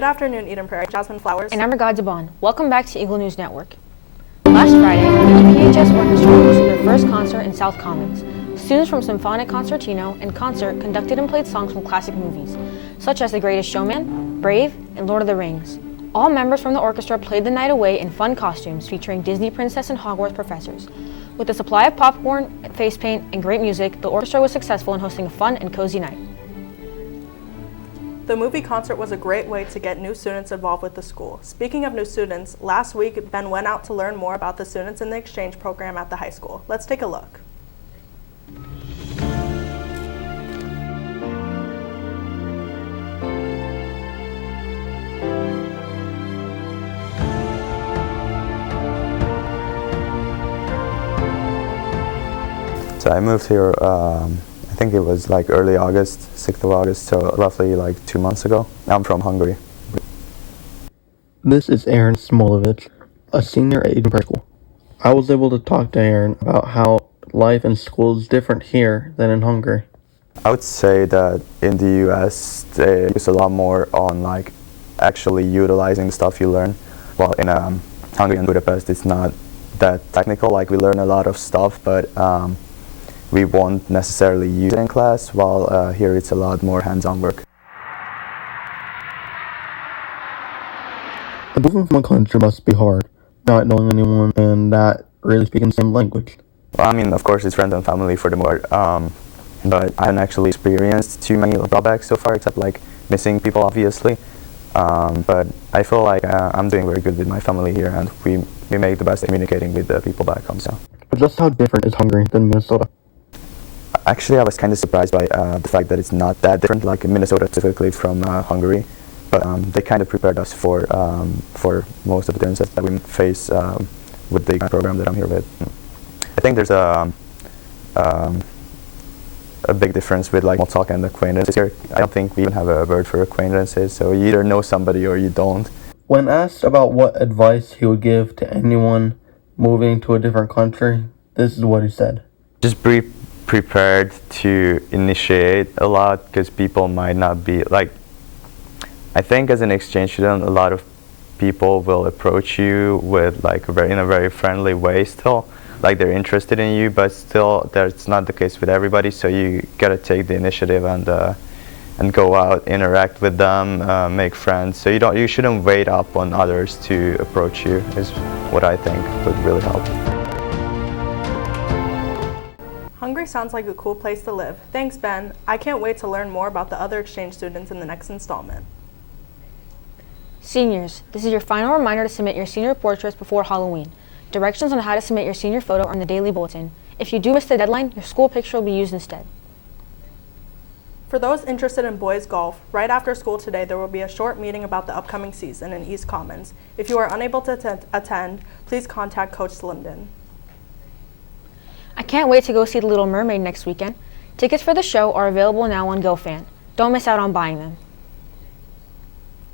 Good afternoon, Eden Prairie. Jasmine Flowers. And I'm Ragad Zaban. Welcome back to Eagle News Network. Last Friday, the EPHS Orchestra hosted their first concert in South Commons. Students from Symphonic Concertino and Concert conducted and played songs from classic movies, such as The Greatest Showman, Brave, and Lord of the Rings. All members from the orchestra played the night away in fun costumes featuring Disney princess and Hogwarts professors. With a supply of popcorn, face paint, and great music, the orchestra was successful in hosting a fun and cozy night. The movie concert was a great way to get new students involved with the school. Speaking of new students, last week Ben went out to learn more about the students in the exchange program at the high school. Let's take a look. So I moved here, I think it was like early August, 6th of August, so roughly like 2 months ago. I'm from Hungary. This is Aaron Smolovich, a senior at Eden Prairie School. I was able to talk to Aaron about how life in school is different here than in Hungary. I would say that in the US, they use a lot more on like actually utilizing the stuff you learn. While in Hungary and Budapest, it's not that technical. Like we learn a lot of stuff, but we won't necessarily use it in class, while here it's a lot more hands-on work. Moving from a country must be hard, not knowing anyone and not really speaking the same language. Well, I mean, of course, it's friends and family for the most part, but I haven't actually experienced too many drawbacks so far, except like missing people, obviously. But I feel like I'm doing very good with my family here, and we make the best at communicating with the people back home. So. But just how different is Hungary than Minnesota? Actually, I was kind of surprised by the fact that it's not that different, like in Minnesota specifically from Hungary. But they kind of prepared us for most of the differences that we face with the program that I'm here with. I think there's a big difference with like small talk and acquaintances here. I don't think we even have a word for acquaintances, so you either know somebody or you don't. When asked about what advice he would give to anyone moving to a different country, this is what he said. Just be prepared to initiate a lot, because people might not be like, I think as an exchange student, a lot of people will approach you with like in a very friendly way still, like they're interested in you, but still that's not the case with everybody. So you gotta take the initiative and go out, interact with them, make friends. So you shouldn't wait up on others to approach you, is what I think would really help. Hungary sounds like a cool place to live. Thanks, Ben. I can't wait to learn more about the other exchange students in the next installment. Seniors, this is your final reminder to submit your senior portraits before Halloween. Directions on how to submit your senior photo are in the daily bulletin. If you do miss the deadline, your school picture will be used instead. For those interested in boys golf, right after school today there will be a short meeting about the upcoming season in East Commons. If you are unable to attend, please contact Coach Linden. I can't wait to go see The Little Mermaid next weekend. Tickets for the show are available now on GoFan. Don't miss out on buying them.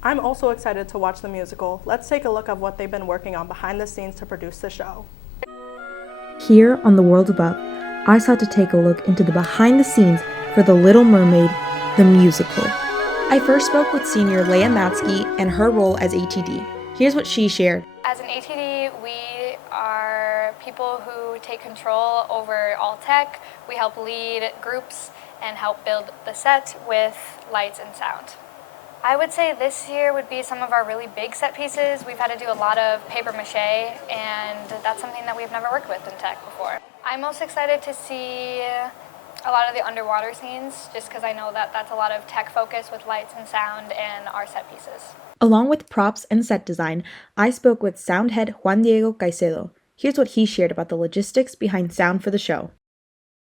I'm also excited to watch the musical. Let's take a look at what they've been working on behind the scenes to produce the show. Here on The World Above, I sought to take a look into the behind the scenes for The Little Mermaid, the musical. I first spoke with senior Leia Matsky and her role as ATD. Here's what she shared. As an ATD, we are people who take control over all tech. We help lead groups and help build the set with lights and sound. I would say this year would be some of our really big set pieces. We've had to do a lot of paper mache, and that's something that we've never worked with in tech before. I'm most excited to see a lot of the underwater scenes, just because I know that that's a lot of tech focus with lights and sound and our set pieces. Along with props and set design, I spoke with sound head Juan Diego Caicedo. Here's what he shared about the logistics behind sound for the show.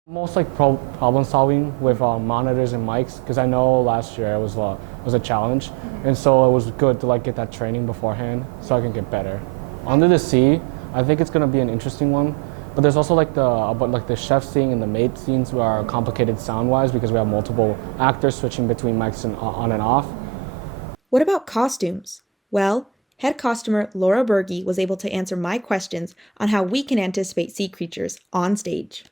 Most like problem solving with monitors and mics, because I know last year it was a challenge, and so it was good to like get that training beforehand so I can get better. Under the Sea, I think it's gonna be an interesting one, but there's also like the chef scene and the maid scenes who are complicated sound-wise because we have multiple actors switching between mics and on and off. What about costumes? Well, head costumer Laura Berge was able to answer my questions on how we can anticipate sea creatures on stage.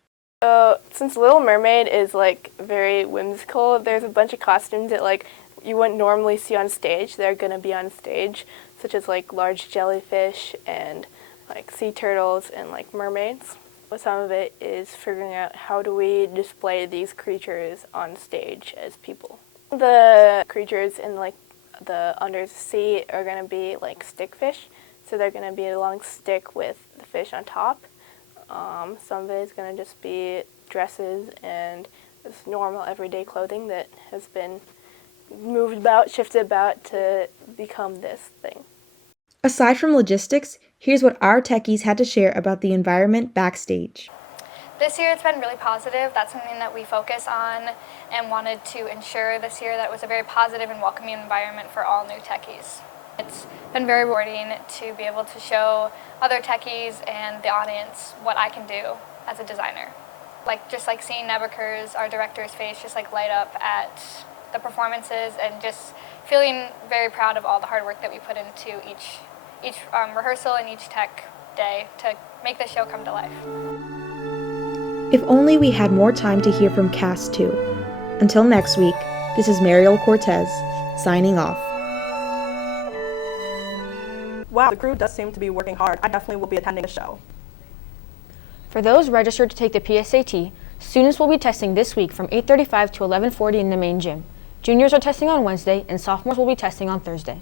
Since Little Mermaid is like very whimsical, there's a bunch of costumes that like you wouldn't normally see on stage. They're going to be on stage, such as like large jellyfish and like sea turtles and like mermaids. Some of it is figuring out how do we display these creatures on stage as people. The creatures in like the under the sea are going to be like stickfish, so they're going to be a long stick with the fish on top. Some of it is going to just be dresses and just normal everyday clothing that has been moved about, shifted about to become this thing. Aside from logistics, here's what our techies had to share about the environment backstage. This year it's been really positive. That's something that we focus on and wanted to ensure this year that it was a very positive and welcoming environment for all new techies. It's been very rewarding to be able to show other techies and the audience what I can do as a designer. Just like seeing Nebuchadnezzar, our director's face, just like light up at the performances, and just feeling very proud of all the hard work that we put into each rehearsal and each tech day to make the show come to life. If only we had more time to hear from cast too. Until next week, this is Mariel Cortez, signing off. Wow, the crew does seem to be working hard. I definitely will be attending the show. For those registered to take the PSAT, students will be testing this week from 8:35 to 11:40 in the main gym. Juniors are testing on Wednesday, and sophomores will be testing on Thursday.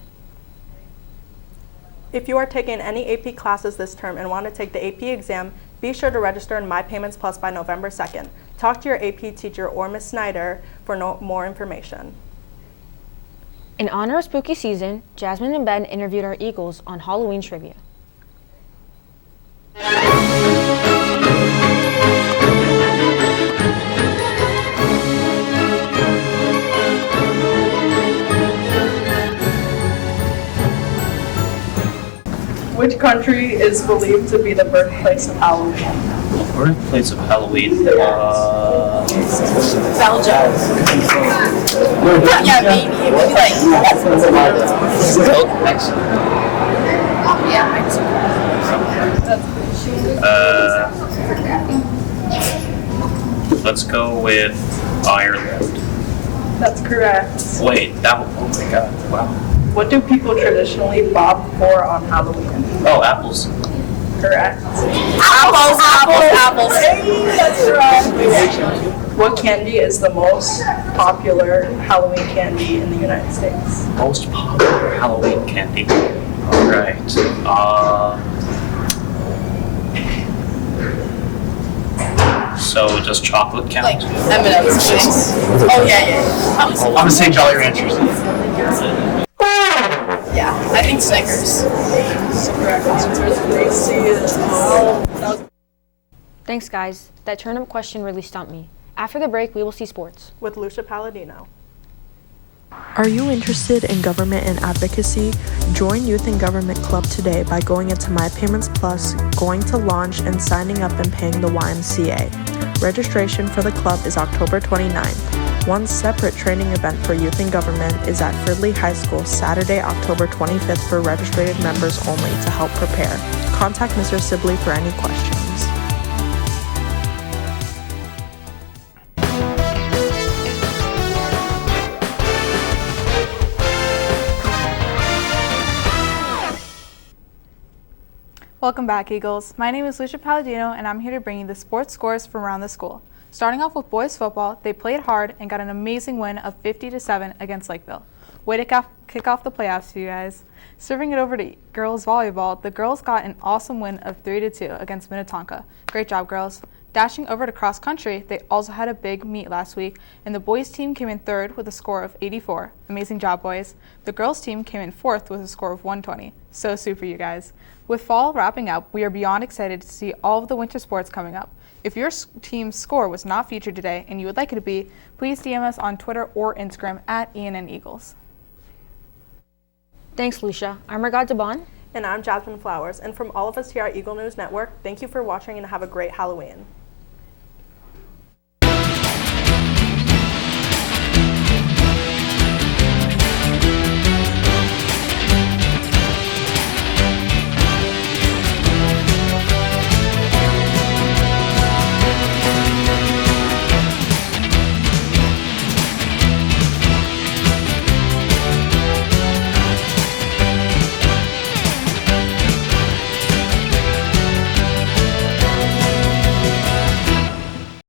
If you are taking any AP classes this term and want to take the AP exam, be sure to register in My Payments Plus by November 2nd. Talk to your AP teacher or Ms. Snyder for more information. In honor of spooky season, Jasmine and Ben interviewed our Eagles on Halloween trivia. Which country is believed to be the birthplace of Halloween? Birthplace of Halloween. Belgium. Yeah, maybe. It would be like. Mexico. Yeah, Mexico. Let's go with Ireland. That's correct. Wait, that one. Oh my god! Wow. What do people traditionally bob for on Halloween? Oh, apples. Correct. Apples. Hey, that's right. What candy is the most popular Halloween candy in the United States? Most popular Halloween candy. All right. So does chocolate count? Like M&M's. Oh yeah. I'm gonna say Jolly Ranchers. Yeah, I think Snickers. Thanks, guys. That turnip question really stumped me. After the break, we will see sports. With Lucia Palladino. Are you interested in government and advocacy? Join Youth in Government Club today by going into My Payments Plus, going to launch, and signing up and paying the YMCA. Registration for the club is October 29th. One separate training event for Youth in Government is at Fridley High School Saturday, October 25th for registered members only to help prepare. Contact Mr. Sibley for any questions. Welcome back, Eagles. My name is Lucia Palladino, and I'm here to bring you the sports scores from around the school. Starting off with boys football, they played hard and got an amazing win of 50-7 against Lakeville. Way to kick off the playoffs, you guys. Serving it over to girls volleyball, the girls got an awesome win of 3-2 against Minnetonka. Great job, girls. Dashing over to cross country, they also had a big meet last week, and the boys team came in third with a score of 84. Amazing job, boys. The girls team came in fourth with a score of 120. So super, you guys. With fall wrapping up, we are beyond excited to see all of the winter sports coming up. If your team's score was not featured today and you would like it to be, please DM us on Twitter or Instagram at ENN Eagles. Thanks, Lucia. I'm Regad Daban. And I'm Jasmine Flowers. And from all of us here at Eagle News Network, thank you for watching and have a great Halloween.